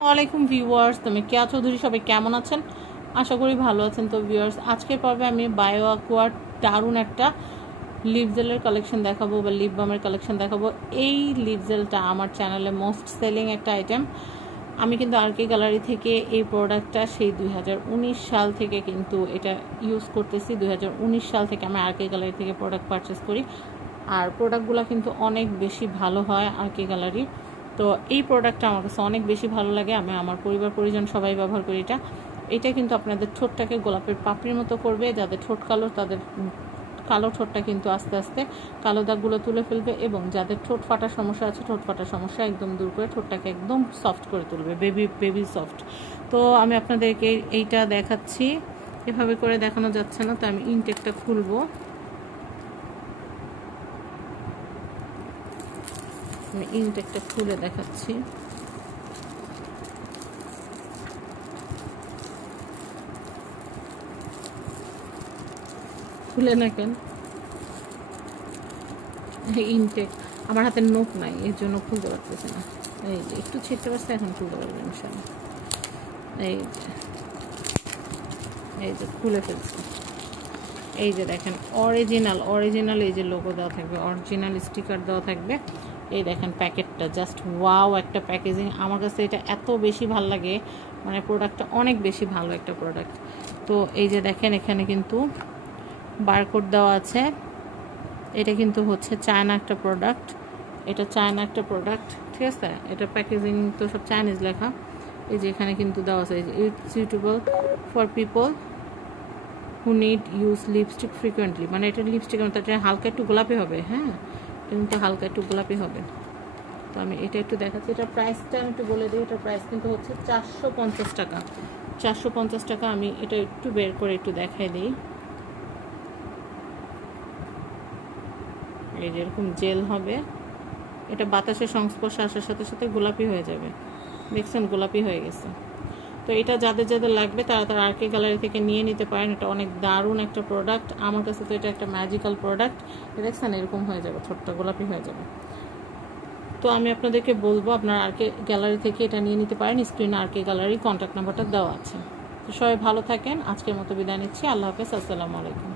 ওয়ালাইকুম ভিউয়ার্স, তুমি কেয়া চৌধুরী সবাই কেমন আছেন? আশা করি ভালো আছেন। তো ভিউয়ার্স, আজকের পর্বে আমি বায়ো আকুয়ার দারুণ একটা লিপ জেলের কালেকশন দেখাবো বা লিপ বামের কালেকশন দেখাবো। এই লিপ জেলটা আমার চ্যানেলে মোস্ট সেলিং একটা আইটেম। আমি কিন্তু আরকে গ্যালারি থেকে এই প্রোডাক্টটা সেই 2019 সাল থেকে কিন্তু এটা ইউজ করতেছি। 2019 সাল থেকে আমি আরকে গ্যালারি থেকে প্রোডাক্ট পারচেস করি, আর প্রোডাক্টগুলো কিন্তু অনেক বেশি ভালো হয় আরকে গ্যালারি। তো এই প্রোডাক্টটা আমার কাছে অনেক বেশি ভালো লাগে। আমি আমার পরিবার পরিজন সবাই ব্যবহার করি এটা কিন্তু আপনাদের ঠোঁটটাকে গোলাপের পাপড়ির মতো করবে। যাদের ঠোঁট কালো তাদের কালো ঠোঁটটা কিন্তু আস্তে আস্তে কালো দাগগুলো তুলে ফেলবে, এবং যাদের ঠোঁট ফাটার সমস্যা আছে ঠোঁট ফাটার সমস্যা একদম দূর করে ঠোঁটটাকে একদম সফট করে তুলবে, বেবি সফট। তো আমি আপনাদেরকে এইটা দেখাচ্ছি, এভাবে করে দেখানো যাচ্ছে না, তো আমি ইনটেকটা খুলবো। আমি ইনটেকটা খুলে দেখাচ্ছি। খুলে না কেন? ইনটেক আমার হাতে নোক নাই, এর জন্য খুলতে পারতেছি না। এই যে একটু ছিটতে পারছে, এখন খুলতে পারবে ইনশাআল্লাহ। এই যে খুলে ফেলছি। এই যে দেখেন অরিজিনাল এই যে লোগো দেওয়া থাকবে, অরিজিনাল স্টিকার দেওয়া থাকবে। এই দেখেন প্যাকেটটা, জাস্ট ওয়াও একটা প্যাকেজিং। আমার কাছে এটা এত বেশি ভালো লাগে, মানে প্রোডাক্টটা অনেক বেশি ভালো একটা প্রোডাক্ট। তো এই যে দেখেন এখানে কিন্তু বারকোড দেওয়া আছে। এটা কিন্তু হচ্ছে চায়না একটা প্রোডাক্ট, ঠিক আছে। এটা প্যাকেজিং তো সব চাইনিজ লেখা। এই যে এখানে কিন্তু দেওয়া আছে, it's suitable for people who need use lipstick frequently. মানে এটা লিপস্টিক এটা হালকা একটু গোলাপি হবে। হ্যাঁ, কিন্তু হালকা একটু গোলাপি হবে। তো আমি এটা একটু দেখাচ্ছি। এটার প্রাইসটা আমি একটু বলে দিই। এটার প্রাইস কিন্তু হচ্ছে 450 টাকা। 450 টাকা। আমি এটা একটু বের করে একটু দেখাই দিই। এই যে এরকম জেল হবে, এটা বাতাসের সংস্পর্শে আসার সাথে সাথে গোলাপি হয়ে যাবে। দেখছেন, গোলাপি হয়ে গেছে। তো এটা যাদের লাগবে তারা আরকে গ্যালারি থেকে নিয়ে নিতে পারেন। এটা অনেক দারুণ একটা প্রোডাক্ট। আমার কাছে তো এটা একটা ম্যাজিক্যাল প্রোডাক্ট। দেখছেন এরকম হয়ে যাবে, ছোট্ট গোলাপি হয়ে যাবে। তো আমি আপনাদেরকে বলবো আপনারা আরকে গ্যালারি থেকে এটা নিয়ে নিতে পারেন। স্ক্রিনে আরকে গ্যালারি কন্ট্যাক্ট নাম্বারটা দেওয়া আছে। তো সবাই ভালো থাকেন। আজকের মতো বিদায় নিচ্ছি। আল্লাহ হাফেজ। আসসালামু আলাইকুম।